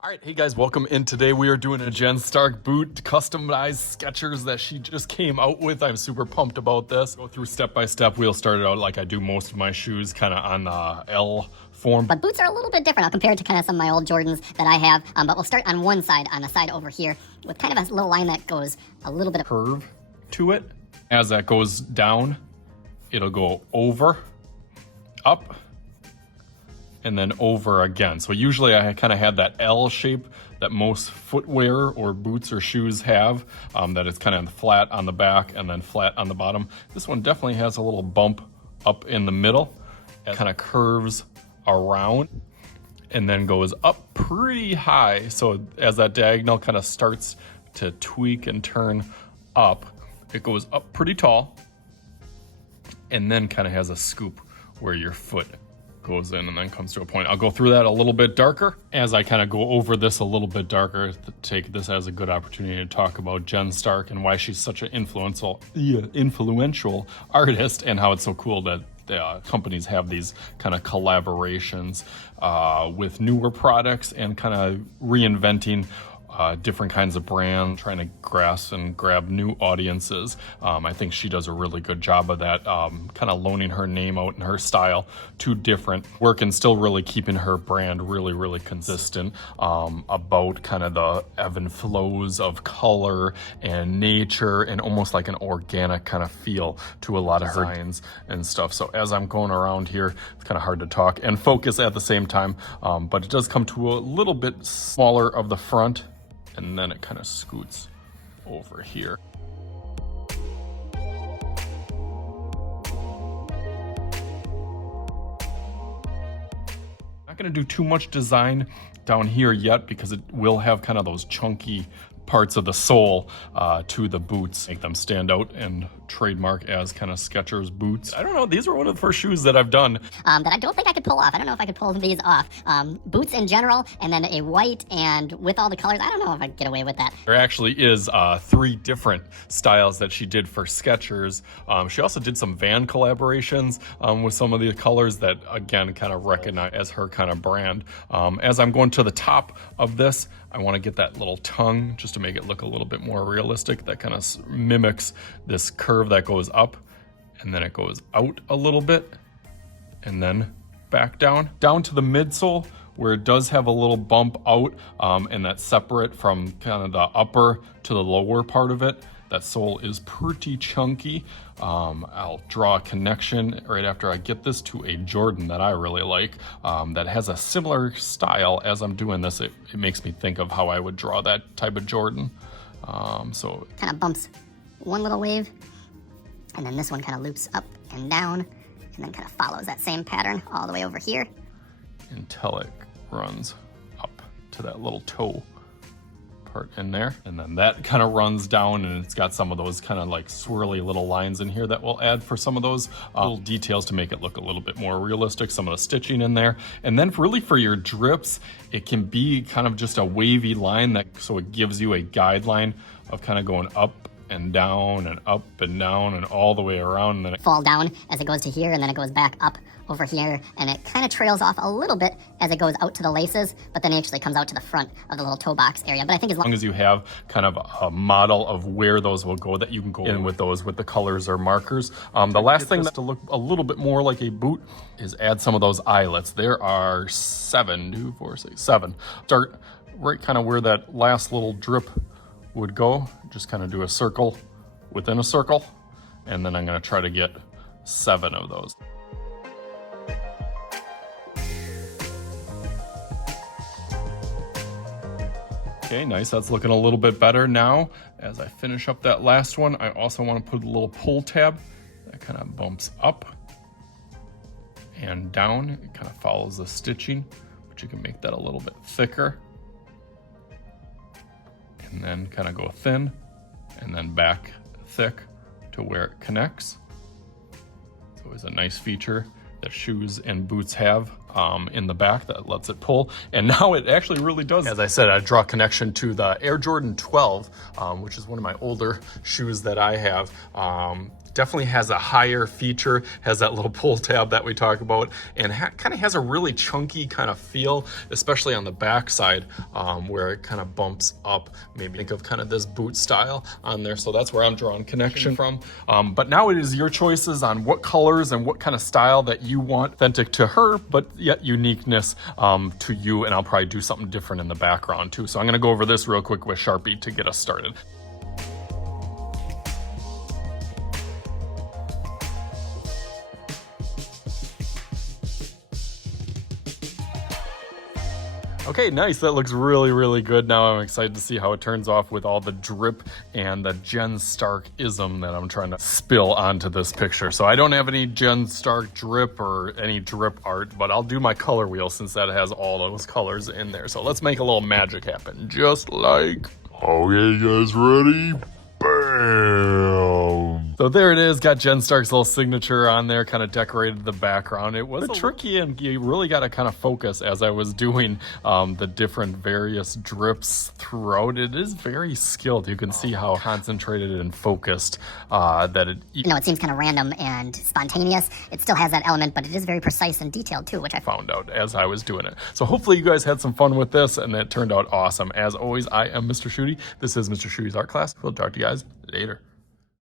All right, hey guys, welcome in. Today we are doing a Jen Stark boot customized Skechers that she just came out with. I'm super pumped about this. Go through step by step. We'll start it out like I do most of my shoes, kind of on L form. But boots are a little bit different. I'll compare it to kind of some of my old Jordans that I have. But we'll start on one side, on the side over here, with kind of a little line that goes a little bit of Curve to it. As that goes down, it'll go over, up, and then over again. So usually I kind of had that L shape that most footwear or boots or shoes have, that it's kind of flat on the back and then flat on the bottom. This one definitely has a little bump up in the middle. It kind of curves around and then goes up pretty high. So as that diagonal kind of starts to tweak and turn up, it goes up pretty tall and then kind of has a scoop where your foot goes in and then comes to a point. I'll go through that a little bit darker as I kind of go over this a little bit darker to take this as a good opportunity to talk about Jen Stark and why she's such an influential artist and how it's so cool that companies have these kind of collaborations with newer products and kind of reinventing different kinds of brands, trying to grasp and grab new audiences. I think she does a really good job of that, kind of loaning her name out and her style to different work and still really keeping her brand really consistent about kind of the ebb and flows of color and nature and almost like an organic kind of feel to a lot of her designs and stuff. So as I'm going around here, it's kind of hard to talk and focus at the same time, but it does come to a little bit smaller of the front, and then it kind of scoots over here. Not gonna do too much design down here yet because it will have kind of those chunky parts of the sole to the boots, make them stand out and trademark as kind of Skechers boots. I don't know, these were one of the first shoes that I've done that I don't think I could pull off. I don't know if I could pull these off. Boots in general, and then a white and with all the colors, I don't know if I could get away with that. There actually is 3 different styles that she did for Skechers. She also did some Van collaborations with some of the colors that, again, kind of recognize as her kind of brand. As I'm going to the top of this, I want to get that little tongue just to make it look a little bit more realistic. That kind of mimics this curve that goes up and then it goes out a little bit and then back down to the midsole where it does have a little bump out, and that's separate from kind of the upper to the lower part of it. That sole is pretty chunky. I'll draw a connection right after I get this to a Jordan that I really like, that has a similar style. As I'm doing this, it makes me think of how I would draw that type of Jordan. So kind of bumps one little wave, and then this one kind of loops up and down, and then kind of follows that same pattern all the way over here until it runs up to that little toe part in there, and then that kind of runs down, and it's got some of those kind of like swirly little lines in here that we'll add for some of those little details to make it look a little bit more realistic, some of the stitching in there. And then really for your drips, it can be kind of just a wavy line that so it gives you a guideline of kind of going up and down and up and down and all the way around, and then it fall down as it goes to here, and then it goes back up over here, and it kind of trails off a little bit as it goes out to the laces, but then it actually comes out to the front of the little toe box area. But I think as long as you have kind of a model of where those will go, that you can go in with those with the colors or markers. The last thing that's to look a little bit more like a boot is add some of those eyelets. There are 7. Start right kind of where that last little drip would go. Just kind of do a circle within a circle, and then I'm going to try to get 7 of those. Okay, nice. That's looking a little bit better now. As I finish up that last one, I also want to put a little pull tab that kind of bumps up and down. It kind of follows the stitching, but you can make that a little bit thicker. And then kind of go thin and then back thick to where it connects. It's always a nice feature that shoes and boots have in the back that lets it pull. And now it actually really does. As I said, I draw a connection to the Air Jordan 12, which is one of my older shoes that I have. definitely has a higher feature, has that little pull tab that we talk about, and kind of has a really chunky kind of feel, especially on the back side, where it kind of bumps up. Maybe think of kind of this boot style on there. So that's where I'm drawing connection from. But now it is your choices on what colors and what kind of style that you want, authentic to her, but yet uniqueness to you. And I'll probably do something different in the background too. So I'm gonna go over this real quick with Sharpie to get us started. Okay, nice. That looks really, really good. Now I'm excited to see how it turns off with all the drip and the Jen Stark-ism that I'm trying to spill onto this picture. So I don't have any Jen Stark drip or any drip art, but I'll do my color wheel since that has all those colors in there. So let's make a little magic happen, just like... Okay, you guys ready? Bam! So there it is, got Jen Stark's little signature on there, kind of decorated the background. It was tricky, and you really got to kind of focus as I was doing the different various drips throughout. It is very skilled. You can see how concentrated and focused that it... You know, it seems kind of random and spontaneous. It still has that element, but it is very precise and detailed too, which I found out as I was doing it. So hopefully you guys had some fun with this, and it turned out awesome. As always, I am Mr. Shooty. This is Mr. Shooty's art class. We'll talk to you guys later.